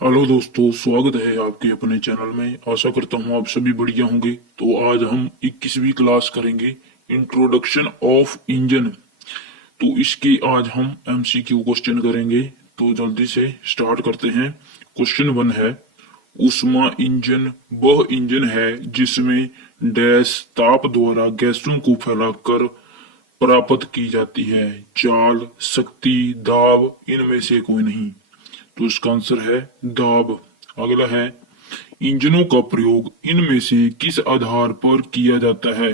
Hello दोस्तों, स्वागत है आपके अपने चैनल में। आशा करता हूँ आप सभी बढ़िया होंगे। तो आज हम 21वीं क्लास करेंगे, इंट्रोडक्शन ऑफ इंजन। तो इसके आज हम एमसीक्यू क्वेश्चन करेंगे। तो जल्दी से स्टार्ट करते हैं। क्वेश्चन 1 है, ऊष्मा इंजन वह इंजन है जिसमें डैश ताप द्वारा गैसों को फैलाकर प्राप्त की जाती है। चाल, शक्ति, दाब, इनमें से कोई नहीं। तो इसका आंसर है दाब। अगला है, इंजनों का प्रयोग इनमें से किस आधार पर किया जाता है?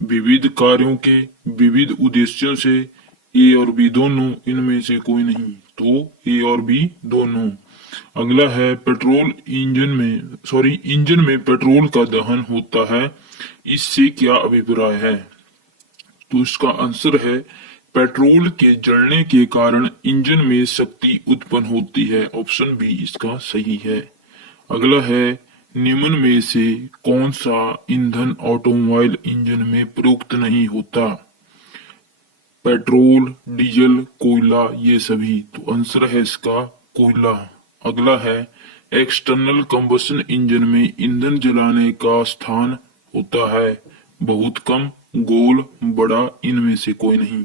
विविध कार्यों के विविध उद्देश्यों से। ए और बी दोनों, इनमें से कोई नहीं। तो ए और बी दोनों। अगला है, इंजन में पेट्रोल का दहन होता है, इससे क्या अभिप्राय है? तो इसका आंसर है, पेट्रोल के जलने के कारण इंजन में शक्ति उत्पन्न होती है। ऑप्शन बी इसका सही है। अगला है, निम्न में से कौन सा ईंधन ऑटोमोबाइल इंजन में प्रयुक्त नहीं होता? पेट्रोल, डीजल, कोयला, ये सभी। तो आंसर है इसका कोयला। अगला है, एक्सटर्नल कंबशन इंजन में ईंधन जलाने का स्थान होता है बहुत कम, गोल, बड़ा, इनमें से कोई नहीं।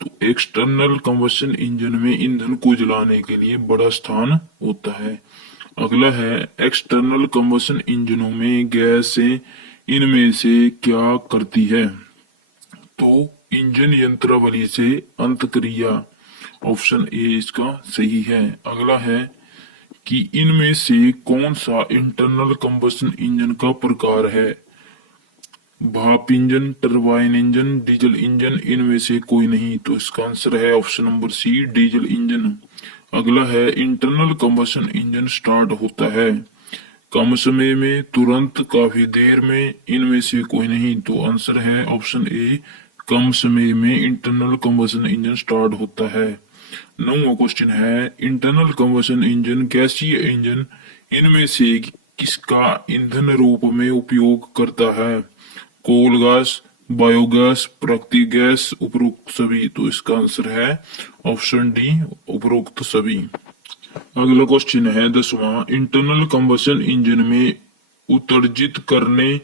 तो एक्सटर्नल कंबशन इंजन में ईंधन को जलाने के लिए बड़ा स्थान होता है। अगला है, एक्सटर्नल कंबशन इंजनों में गैसें इनमें से क्या करती है? तो इंजन यंत्रावली से अंतक्रिया। ऑप्शन ए इसका सही है। अगला है कि इनमें से कौन सा इंटरनल कंबशन इंजन का प्रकार है? भाप engine, turbine engine, diesel engine, इनमें से कोई नहीं। तो इसका आंसर है option number C, diesel engine. अगला है, इंटरनल कंबशन इंजन स्टार्ट होता है कम समय में, तुरंत, काफी देर में, इनमें से कोई नहीं। तो आंसर है ऑप्शन ए, कम समय में इंटरनल कंबशन इंजन स्टार्ट होता है। 9वां क्वेश्चन है, इंटरनल कंबशन इंजन गैसीय इंजन इनमें से किसका ईंधन रूप में उपयोग करता है? कोल गैस, बायोगैस, प्राकृतिक गैस, उपरोक्त सभी। तो इसका आंसर है ऑप्शन डी, उपरोक्त सभी। अगला क्वेश्चन है 10वां, इंटरनल कंबशन इंजन में उत्सर्जित करने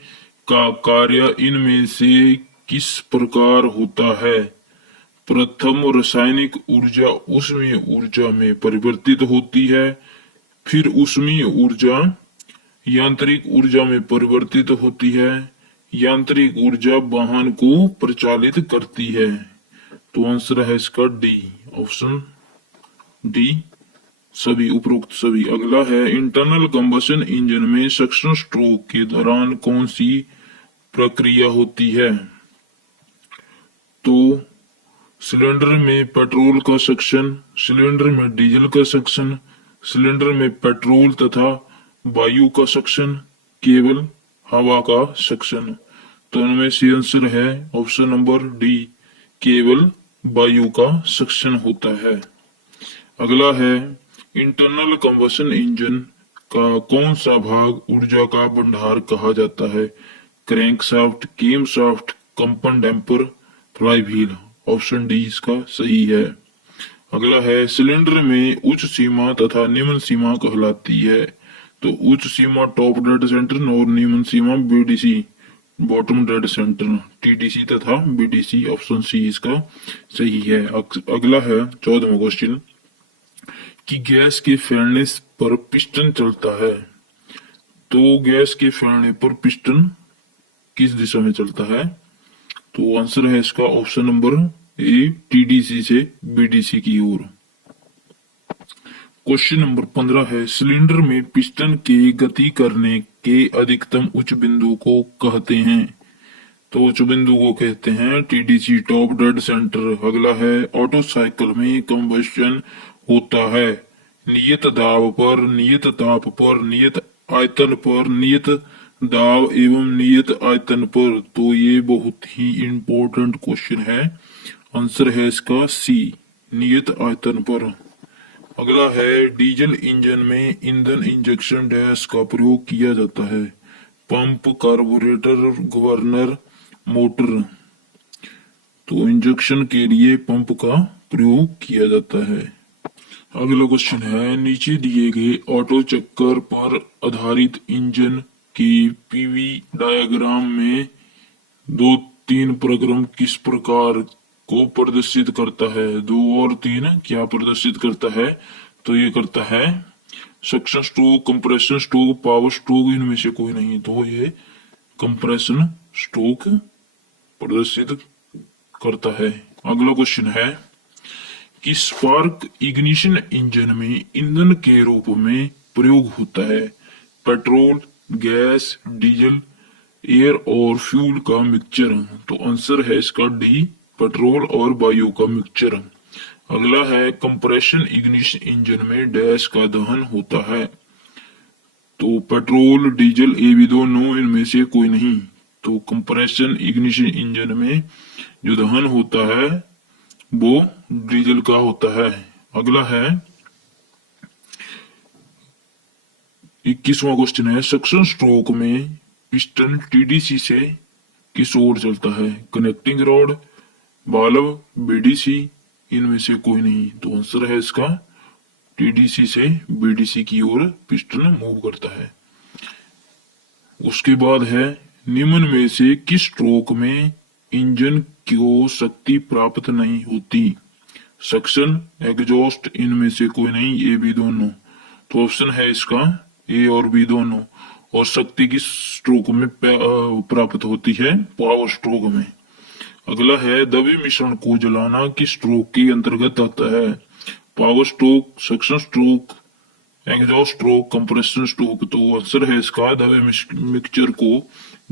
का कार्य इनमें से किस प्रकार होता है? प्रथम, रासायनिक ऊर्जा ऊष्मीय ऊर्जा में परिवर्तित होती है, फिर ऊष्मीय ऊर्जा यांत्रिक ऊर्जा में परिवर्तित होती है, यांत्रिक ऊर्जा वाहन को प्रचालित करती है। तो आंसर है इसका डी, ऑप्शन डी, सभी, उपरोक्त सभी। अगला है, इंटरनल कंबशन इंजन में सक्शन स्ट्रोक के दौरान कौन सी प्रक्रिया होती है? तो सिलेंडर में पेट्रोल का सक्शन, सिलेंडर में डीजल का सक्शन, सिलेंडर में पेट्रोल तथा वायु का सक्शन, केवल हवा का सक्शन। तो इनमें से आंसर है ऑप्शन नंबर डी, केवल वायु का सक्शन होता है। अगला है, इंटरनल कंबशन इंजन का कौन सा भाग ऊर्जा का भंडार कहा जाता है? क्रैंकशाफ्ट, केमशाफ्ट, कंपन डैम्पर, फ्लाईव्हील। ऑप्शन डी इसका सही है। अगला है, सिलेंडर में उच्च सीमा तथा निम्न सीमा कहलाती है। तो उच्च सीमा टॉप डेड सेंटर और निम्न सीमा BDC, bottom dead centre, TDC तथा बीडीसी। ऑप्शन सी इसका सही है। अगला है 14वां क्वेश्चन, कि गैस के फैलने पर पिस्टन चलता है। तो गैस के फैलने पर पिस्टन किस दिशा में चलता है? तो आंसर है इसका ऑप्शन नंबर ए, टीडीसी से बीडीसी की ओर। क्वेश्चन नंबर 15 है, सिलेंडर में पिस्टन के गति करने के अधिकतम उच्च बिंदु को कहते हैं। तो उच्च बिंदु को कहते हैं टीडीसी, टॉप डेड सेंटर। अगला है, ऑटो साइकिल में कंबस्शन होता है नियत दाब पर, नियत ताप पर, नियत आयतन पर, नियत दाब एवं नियत आयतन पर। तो ये बहुत ही इंपॉर्टेंट क्वेश्चन है। आंसर है इसका सी, नियत आयतन पर। अगला है, डीजल इंजन में ईंधन इंजेक्शन डैश का प्रयोग किया जाता है? Pump, carburettor, governor, motor. तो इंजेक्शन के लिए पंप का प्रयोग किया जाता है। अगला क्वेश्चन है, नीचे दिए गए ऑटो चक्कर पर आधारित इंजन की पीवी डायग्राम में 2-3 प्रक्रम किस प्रकार को प्रदर्शित करता है? 2 और 3 क्या प्रदर्शित करता है? तो ये करता है suction stroke, compression stroke, power stroke, इनमें से कोई नहीं। तो ये कंप्रेशन स्ट्रोक प्रदर्शित करता है। अगला क्वेश्चन है कि स्पार्क इग्निशन इंजन में ईंधन के रूप में प्रयोग होता है? पेट्रोल, गैस, डीजल, एयर और फ्यूल का मिक्सचर। तो आंसर है इसका डी, पेट्रोल और वायु का मिक्सचर। अगला है कंप्रेशन इग्निशन इंजन में डैश का दहन होता है? तो पेट्रोल, डीजल, ये भी दोनों, इनमें से कोई नहीं। तो कंप्रेशन इग्निशन इंजन में जो दहन होता है वो डीजल का होता है। अगला है 21वां क्वेश्चन है, सक्शन स्ट्रोक में पिस्टन टीडीसी से किस ओर चलता है? कनेक्टिंग रॉड, वाल्व, बीडीसी, इनमें से कोई नहीं। तो आंसर है इसका टीडीसी से बीडीसी की ओर पिस्टन मूव करता है। उसके बाद है, निम्न में से किस स्ट्रोक में इंजन को शक्ति प्राप्त नहीं होती? सक्शन, एग्जॉस्ट, इनमें से कोई नहीं, ये भी दोनों। तो ऑप्शन है इसका ए और बी दोनों। और शक्ति किस स्ट्रोक में प्राप्त होती है? पावर स्ट्रोक में। अगला है, द्रव्य मिश्रण को जलाना किस स्ट्रोक के अंतर्गत आता है? Power stroke, suction stroke, exhaust stroke, compression stroke. तो आंसर है इसका द्रव्य मिक्सचर को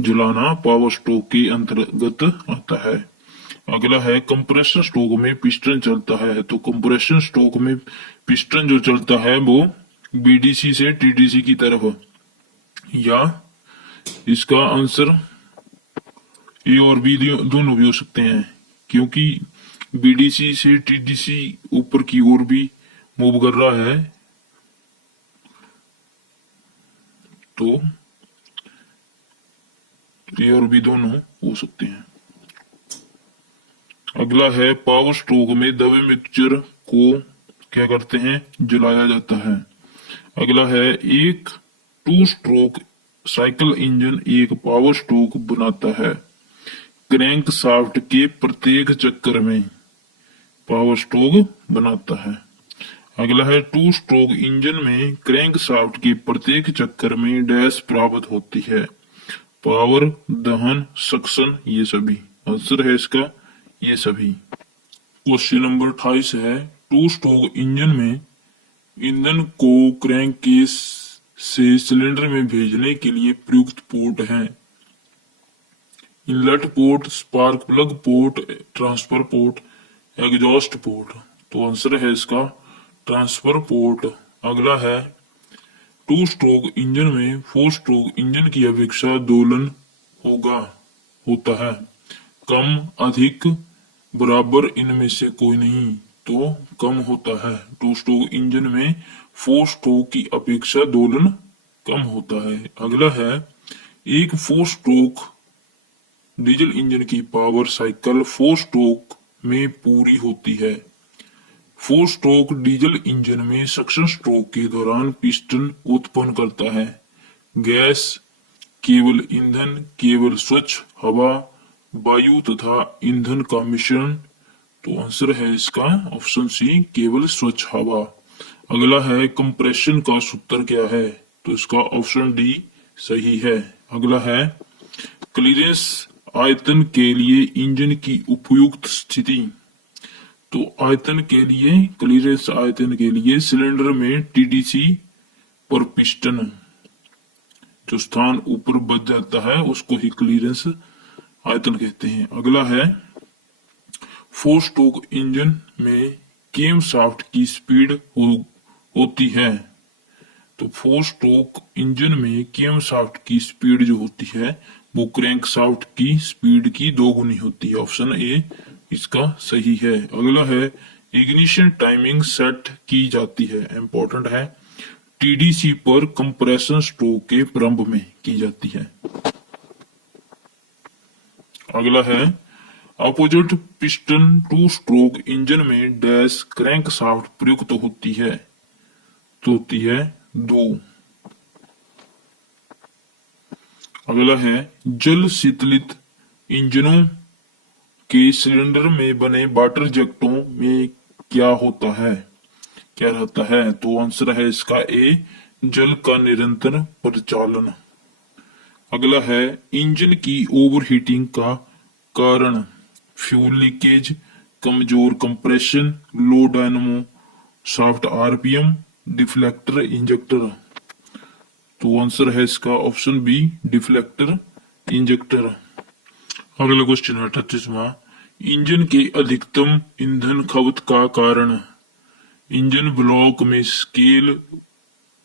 जलाना पावर स्ट्रोक के अंतर्गत आता है। अगला है, कंप्रेशन स्ट्रोक में पिस्टन चलता है? तो कंप्रेशन स्ट्रोक में पिस्टन जो चलता है वो बीडीसी से टीडीसी की तरफ, या इसका आंसर ए और बी दोनों भी हो सकते हैं, क्योंकि बीडीसी से टीडीसी ऊपर की ओर भी मूव कर रहा है। तो ए और बी दोनों हो सकते हैं। अगला है, पावर स्ट्रोक में द्रव्य मिक्सचर को क्या करते हैं? जलाया जाता है। अगला है, एक 2 स्ट्रोक साइकिल इंजन एक पावर स्ट्रोक बनाता है? क्रैंक शाफ्ट के प्रत्येक चक्कर में पावर स्ट्रोक बनाता है। अगला है, 2 स्ट्रोक इंजन में क्रैंक शाफ्ट के प्रत्येक चक्कर में डैश प्राप्त होती है? पावर, दहन, सक्शन, ये सभी। आंसर है इसका ये सभी। क्वेश्चन नंबर 28 है, 2 स्ट्रोक इंजन में ईंधन को क्रैंक केस से सिलेंडर में भेजने के लिए प्रयुक्त पोर्ट है? Inlet port, spark plug port, transfer port, exhaust port. तो आंसर है इसका ट्रांसफर पोर्ट। अगला है, 2 स्ट्रोक इंजन में 4 स्ट्रोक इंजन की अपेक्षा दोलन होता है? कम, अधिक, बराबर, इनमें से कोई नहीं। तो कम होता है। 2 स्ट्रोक इंजन में 4 स्ट्रोक की अपेक्षा दोलन कम होता है। अगला है, एक 4 स्ट्रोक डीजल इंजन की पावर साइकिल 4 स्ट्रोक में पूरी होती है? 4 स्ट्रोक डीजल इंजन में सक्शन स्ट्रोक के दौरान पिस्टन उत्पन्न करता है? गैस, केवल ईंधन, केवल स्वच्छ हवा, वायु तथा ईंधन का मिश्रण। तो आंसर है इसका ऑप्शन सी, केवल स्वच्छ हवा। अगला है, कंप्रेशन का सूत्र क्या है? तो इसका ऑप्शन डी सही है। अगला है, क्लीयरेंस आयतन के लिए इंजन की उपयुक्त स्थिति। तो आयतन के लिए, क्लीयरेंस आयतन के लिए सिलेंडर में टीडीसी पर पिस्टन जो स्थान ऊपर बच जाता है उसको ही क्लीयरेंस आयतन कहते हैं। अगला है, 4 स्ट्रोक इंजन में केम शाफ्ट की स्पीड होती है? तो 4 स्ट्रोक इंजन में केम शाफ्ट की स्पीड जो होती है वो क्रैंक शाफ्ट की स्पीड की 2 गुनी होती है। ऑप्शन ए इसका सही है। अगला है, इग्निशन टाइमिंग सेट की जाती है? इंपॉर्टेंट है, टीडीसी पर कंप्रेशन स्ट्रोक के प्रारंभ में की जाती है। अगला है, opposite piston two stroke engine में डैश क्रैंक शाफ्ट प्रयुक्त होती है, तो होती है 2। अगला है जल शीतलित इंजनों के सिलेंडर में बने वाटर जेक्टों में क्या होता है, क्या रहता है? तो आंसर है इसका ए, जल का निरंतर परिचालन। अगला है इंजन की ओवरहीटिंग का कारण, फ्यूल लीकेज, कमजोर compression, low dynamo shaft RPM, deflector injector. तो आंसर है इसका ऑप्शन बी, डिफ्लेक्टर इंजेक्टर। अगला क्वेश्चन है 38वां, इंजन के अधिकतम ईंधन खपत का कारण, इंजन ब्लॉक में scale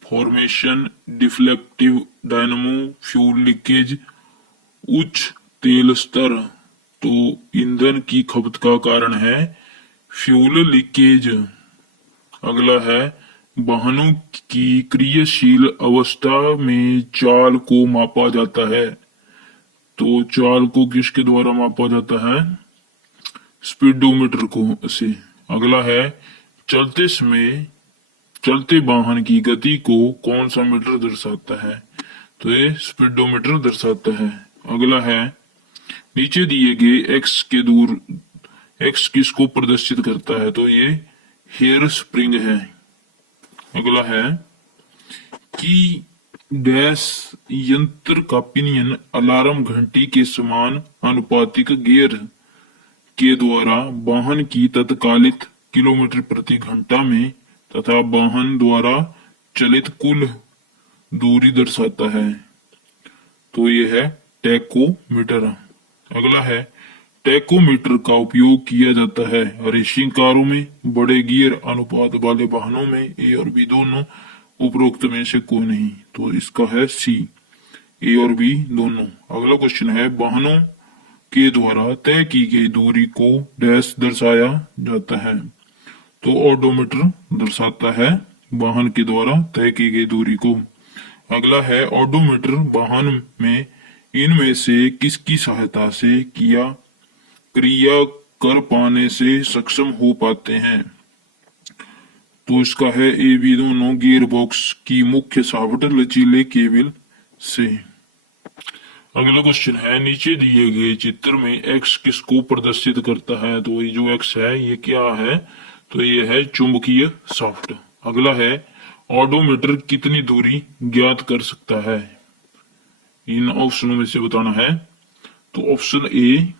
formation, deflective dynamo, fuel leakage, उच्च तेल स्तर। तो ईंधन की खपत का कारण है फ्यूल लीकेज। अगला है वाहनों की क्रियाशील अवस्था में चाल को मापा जाता है, तो चाल को किसके द्वारा मापा जाता है? स्पीडोमीटर को से। अगला है चलते समय चलते वाहन की गति को कौन सा मीटर दर्शाता है? तो ये स्पीडोमीटर दर्शाता है। अगला है नीचे दिए गए एक्स किसको प्रदर्शित करता है? तो ये हेयर स्प्रिंग है। अगला है कि डैश यंत्र का पिनियन अलार्म घंटी के समान अनुपातिक गियर के द्वारा वाहन की तत्कालिक किलोमीटर प्रति घंटा में तथा वाहन द्वारा चलित कुल दूरी दर्शाता है, तो यह है टैकोमीटर। अगला है टैकोमीटर का उपयोग किया जाता है रेसिंग कारों में, बड़े गियर अनुपात वाले वाहनों में, ए और बी दोनों, उपरोक्त में से कोई नहीं। तो इसका है सी, ए और बी दोनों। अगला क्वेश्चन है वाहनों के द्वारा तय की गई दूरी को डैश दर्शाया जाता है, तो ओडोमीटर दर्शाता है वाहन के द्वारा तय की गई दूरी को। अगला है ओडोमीटर वाहन में इनमें से किसकी सहायता से क्रिया कर पाने से सक्षम हो पाते हैं? तो इसका है ए बी दोनों, गियर बॉक्स की मुख्य शाफ्ट लचीले केबल से। अगला क्वेश्चन है नीचे दिए गए चित्र में एक्स किसको प्रदर्शित करता है? तो ये जो एक्स है ये क्या है? तो ये है चुंबकीय शाफ्ट। अगला है ओडोमीटर कितनी दूरी ज्ञात कर सकता है? इन ऑप्शनों में से बताना है। तो ऑप्शन ए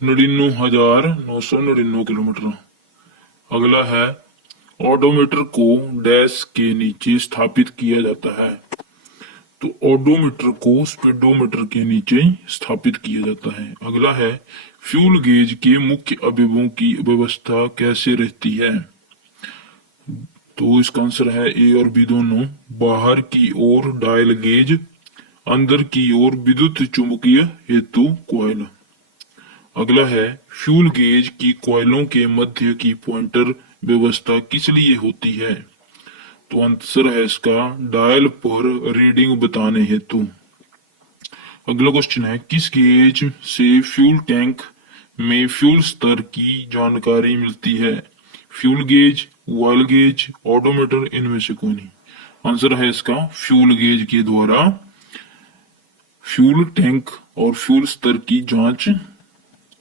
99,999 किलोमीटर। अगला है ओडोमीटर को डैश के नीचे स्थापित किया जाता है, तो ओडोमीटर को स्पीडोमीटर के नीचे स्थापित किया जाता है। अगला है फ्यूल गेज के मुख्य अवयवों की व्यवस्था कैसे रहती है? तो इसका आंसर है ए और बी दोनों, बाहर की ओर डायल गेज, अंदर की ओर विद्युत चुंबकीय हेतु कॉइल। अगला है फ्यूल गेज की कॉइलों के मध्य की पॉइंटर व्यवस्था किस लिए होती है? तो आंसर है इसका डायल पर रीडिंग बताने हेतु। अगला क्वेश्चन है किस गेज से फ्यूल टैंक में फ्यूल स्तर की जानकारी मिलती है? Fuel gauge, oil gauge, odometer, इनमें से कोई नहीं। आंसर है इसका फ्यूल गेज के द्वारा फ्यूल टैंक और फ्यूल स्तर की जांच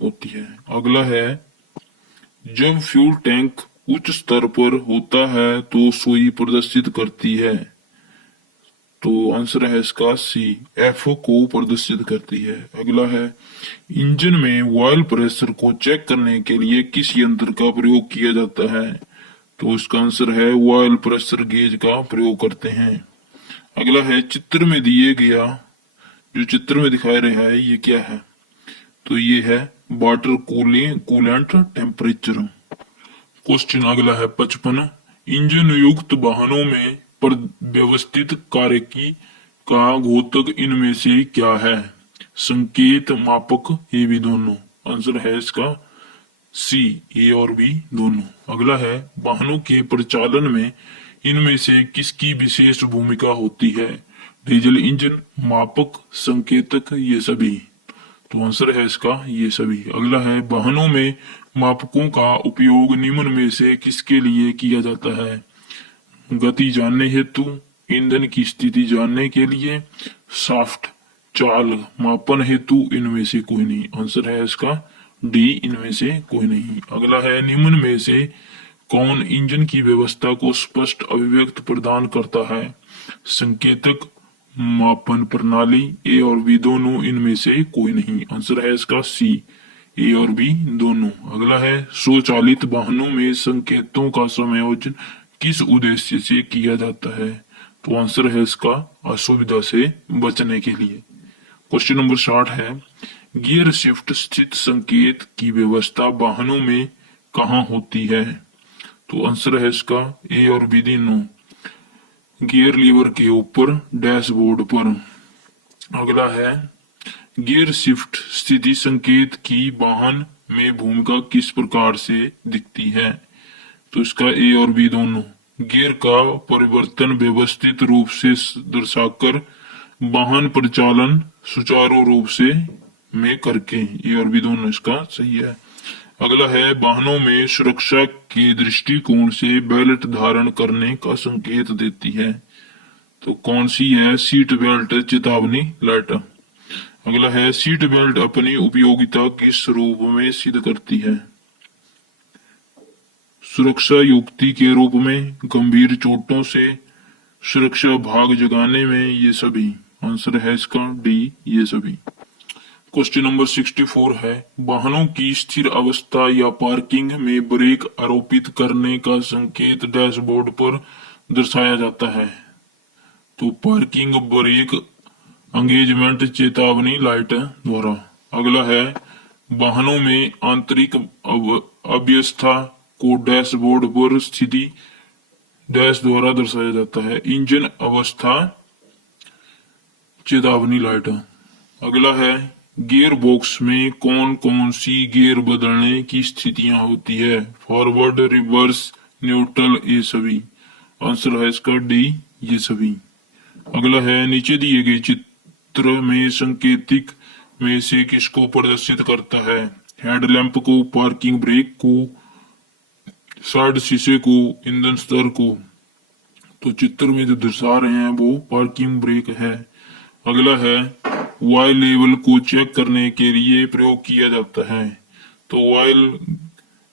होती है। अगला है जब फ्यूल टैंक उच्च स्तर पर होता है तो सुई प्रदर्शित करती है, तो आंसर है इसका सी, एफ को प्रदर्शित करती है। अगला है इंजन में ऑयल प्रेशर को चेक करने के लिए किस यंत्र का प्रयोग किया जाता है? तो इसका आंसर है ऑयल प्रेशर गेज का प्रयोग करते हैं। अगला है चित्र में दिए गया, जो चित्र में दिखाया रहा है ये क्या है? तो ये है वाटर कूलेंट टेम्परेचर। क्वेश्चन अगला है 55, इंजन युक्त वाहनों में पर व्यवस्थित कार्यकी का घोतक इनमें से क्या है? संकेत, मापक, ए बी दोनों। आंसर है इसका सी, ए और बी दोनों। अगला है वाहनों के परिचालन में इनमें से किसकी विशेष भूमिका होती है? डीजल इंजन, मापक, संकेतक, ये सभी। तो आंसर है इसका ये सभी। अगला है वाहनों में मापकों का उपयोग निम्न में से किसके लिए किया जाता है? गति जानने हेतु, ईंधन की स्थिति जानने के लिए, शाफ्ट चाल मापन हेतु, इनमें से कोई नहीं। आंसर है इसका डी, इनमें से कोई नहीं। अगला है निम्न में से कौन इंजन की व्यवस्था को स्पष्ट अभिव्यक्त प्रदान करता है? संकेतक, मापन प्रणाली, ए और बी दोनों, इनमें से कोई नहीं। आंसर है इसका सी, ए और बी दोनों। अगला है स्वचालित वाहनों में संकेतों का संयोजन किस उद्देश्य से किया जाता है? तो आंसर है इसका असुविधा से बचने के लिए। क्वेश्चन नंबर 60 है गियर शिफ्ट स्थित संकेत की व्यवस्था वाहनों में कहाँ होती है? तो आंसर है इसका ए और बी दोनों। गियर लीवर के ऊपर, डैशबोर्ड पर। अगला है गियर शिफ्ट स्थिति संकेत की वाहन में भूमिका किस प्रकार से दिखती है? तो इसका ए और बी दोनों। गियर का परिवर्तन व्यवस्थित रूप से दर्शाकर वाहन परिचालन सुचारू रूप से में करके, ए और बी दोनों इसका सही है। अगला है वाहनों में सुरक्षा के दृष्टिकोण से बेल्ट धारण करने का संकेत देती है। तो कौन सी है? सीट बेल्ट चेतावनी लाइट। अगला है सीट बेल्ट अपनी उपयोगिता किस रूप में सिद्ध करती है? सुरक्षा युक्ति के रूप में, गंभीर चोटों से सुरक्षा भाग जगाने में, ये सभी। आंसर है इसका डी, ये सभी। क्वेश्चन नंबर 64 है वाहनों की स्थिर अवस्था या पार्किंग में ब्रेक आरोपित करने का संकेत डैशबोर्ड पर दर्शाया जाता है। तो पार्किंग ब्रेक एंगेजमेंट चेतावनी लाइट द्वारा। अगला है वाहनों में आंतरिक अव्यवस्था को डैशबोर्ड पर स्थिति डैश द्वारा दर्शाया जाता है। इंजन अवस्था चेतावनी लाइट। अगला है गियर बॉक्स में कौन कौन सी गियर बदलने की स्थितियां होती है? फॉरवर्ड, रिवर्स, न्यूट्रल, ये सभी। आंसर है इसका डी, ये सभी। अगला है नीचे दिए गए चित्र में संकेतिक में से किसको प्रदर्शित करता है? हेडलैम्प को, पार्किंग ब्रेक को, साइड शीशे को, ईंधन स्तर को। तो चित्र में जो दर्शा रहे हैं वो पार्किंग ब्रेक है। अगला है वाई लेवल को चेक करने के लिए प्रयोग किया जाता है। तो वाई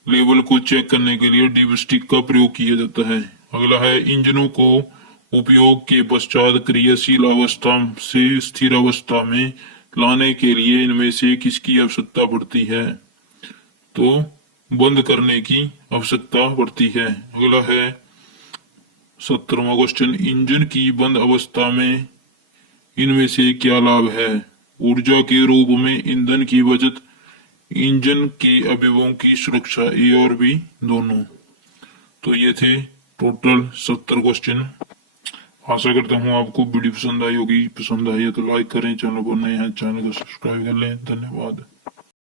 लेवल को चेक करने के लिए डिपस्टिक का प्रयोग किया जाता है। अगला है इंजनों को उपयोग के पश्चात क्रियाशील अवस्था से स्थिर अवस्था में लाने के लिए इनमें से किसकी आवश्यकता पड़ती है? तो बंद करने की आवश्यकता पड़ती है। अगला है 17वां क्वेश्चन इंजन की बंद अवस्था में इनमें से क्या लाभ है? ऊर्जा के रूप में ईंधन की बचत, इंजन के अवयवों की सुरक्षा, ए और बी दोनों। तो ये थे टोटल 70 क्वेश्चन। आशा करता हूँ आपको वीडियो पसंद आई होगी। पसंद आई है तो लाइक करें, चैनल पर नए हैं चैनल को सब्सक्राइब कर लें। धन्यवाद।